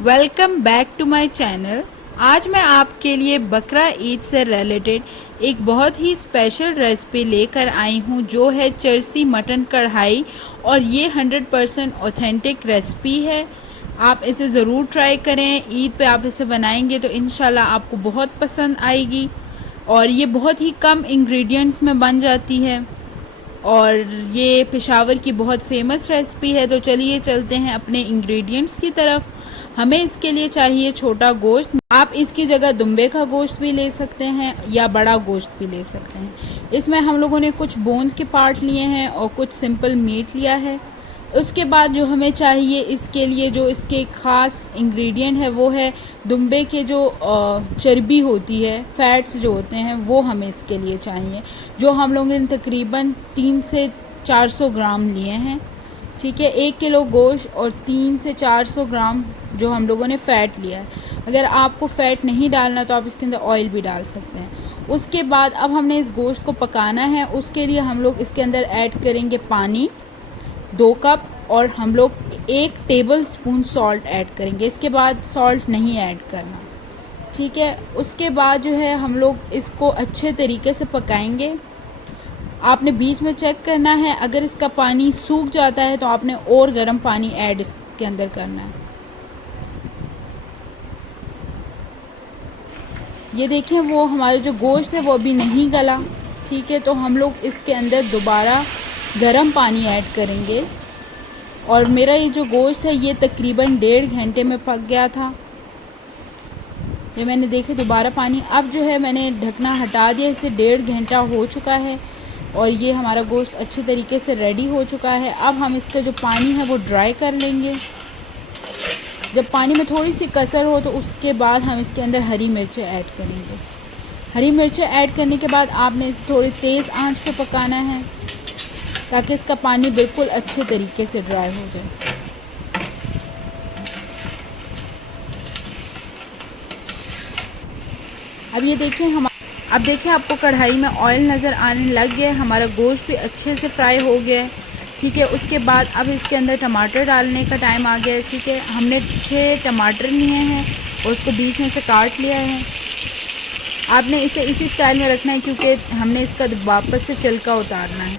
Welcome back to my channel. आज मैं आपके लिए बकरा ईद से रिलेटेड एक बहुत ही स्पेशल रेसिपी लेकर आई हूँ, जो है चरसी मटन कढ़ाई। और ये 100% ऑथेंटिक रेसिपी है। आप इसे ज़रूर ट्राई करें। ईद पे आप इसे बनाएंगे तो इंशाल्लाह आपको बहुत पसंद आएगी। और ये बहुत ही कम इंग्रेडिएंट्स में बन जाती है और ये पेशावर की बहुत फेमस रेसिपी है। तो चलिए चलते हैं अपने इंग्रेडिएंट्स की तरफ। हमें इसके लिए चाहिए छोटा गोश्त। आप इसकी जगह दुम्बे का गोश्त भी ले सकते हैं या बड़ा गोश्त भी ले सकते हैं। इसमें हम लोगों ने कुछ बोन्स के पार्ट लिए हैं और कुछ सिंपल मीट लिया है। उसके बाद जो हमें चाहिए इसके लिए, जो इसके ख़ास इंग्रेडिएंट है, वो है दुम्बे के जो चर्बी होती है, फैट्स जो होते हैं, वो हमें इसके लिए चाहिए, जो हम लोगों ने तकरीबन 300 से 400 ग्राम लिए हैं। ठीक है, 1 किलो गोश्त और 300 से 400 ग्राम जो हम लोगों ने फ़ैट लिया है। अगर आपको फ़ैट नहीं डालना तो आप इसके अंदर ऑयल भी डाल सकते हैं। उसके बाद अब हमने इस गोश्त को पकाना है। उसके लिए हम लोग इसके अंदर ऐड करेंगे पानी 2 कप, और हम लोग 1 टेबल स्पून सॉल्ट ऐड करेंगे। इसके बाद सॉल्ट नहीं ऐड करना। ठीक है, उसके बाद जो है हम लोग इसको अच्छे तरीके से पकाएंगे। आपने बीच में चेक करना है, अगर इसका पानी सूख जाता है तो आपने और गर्म पानी ऐड इसके अंदर करना है। ये देखें, वो हमारा जो गोश्त है वो अभी नहीं गला। ठीक है, तो हम लोग इसके अंदर दोबारा गर्म पानी ऐड करेंगे। और मेरा ये जो गोश्त है ये तकरीबन 1.5 घंटे में पक गया था। ये मैंने देखे दोबारा पानी, अब जो है मैंने ढकना हटा दिया। इसे 1.5 घंटा हो चुका है और ये हमारा गोश्त अच्छे तरीके से रेडी हो चुका है। अब हम इसका जो पानी है वो ड्राई कर लेंगे। जब पानी में थोड़ी सी कसर हो तो उसके बाद हम इसके अंदर हरी मिर्चें ऐड करेंगे। हरी मिर्चें ऐड करने के बाद आपने इसे थोड़ी तेज़ आंच पे पकाना है ताकि इसका पानी बिल्कुल अच्छे तरीके से ड्राई हो जाए। अब ये देखें, अब देखिए आपको कढ़ाई में ऑयल नज़र आने लग गया है। हमारा गोश्त भी अच्छे से फ्राई हो गया है। ठीक है, उसके बाद अब इसके अंदर टमाटर डालने का टाइम आ गया है। ठीक है, हमने 6 टमाटर लिए हैं और उसको बीच में से काट लिया है। आपने इसे इसी स्टाइल में रखना है क्योंकि हमने इसका वापस से छिलका उतारना है।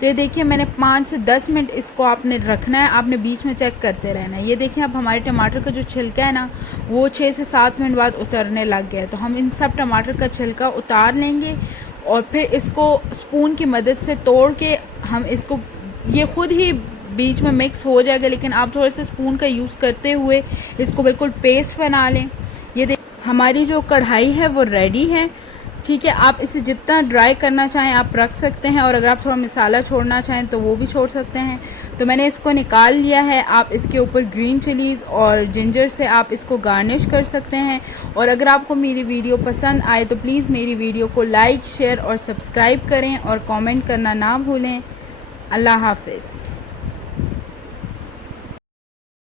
तो ये देखिए, मैंने 5 से 10 मिनट इसको आपने रखना है। आपने बीच में चेक करते रहना है। ये देखिए, अब हमारे टमाटर का जो छिलका है ना, वो 6 से 7 मिनट बाद उतरने लग गया है। तो हम इन सब टमाटर का छिलका उतार लेंगे और फिर इसको स्पून की मदद से तोड़ के हम इसको, ये ख़ुद ही बीच में मिक्स हो जाएगा, लेकिन आप थोड़े से स्पून का यूज़ करते हुए इसको बिल्कुल पेस्ट बना लें। ये देख, हमारी जो कढ़ाई है वो रेडी है। ठीक है, आप इसे जितना ड्राई करना चाहें आप रख सकते हैं, और अगर आप थोड़ा मसाला छोड़ना चाहें तो वो भी छोड़ सकते हैं। तो मैंने इसको निकाल लिया है। आप इसके ऊपर ग्रीन चिलीज़ और जिंजर से आप इसको गार्निश कर सकते हैं। और अगर आपको मेरी वीडियो पसंद आए तो प्लीज़ मेरी वीडियो को लाइक, शेयर और सब्सक्राइब करें और कमेंट करना ना भूलें। अल्लाह हाफ़िज़।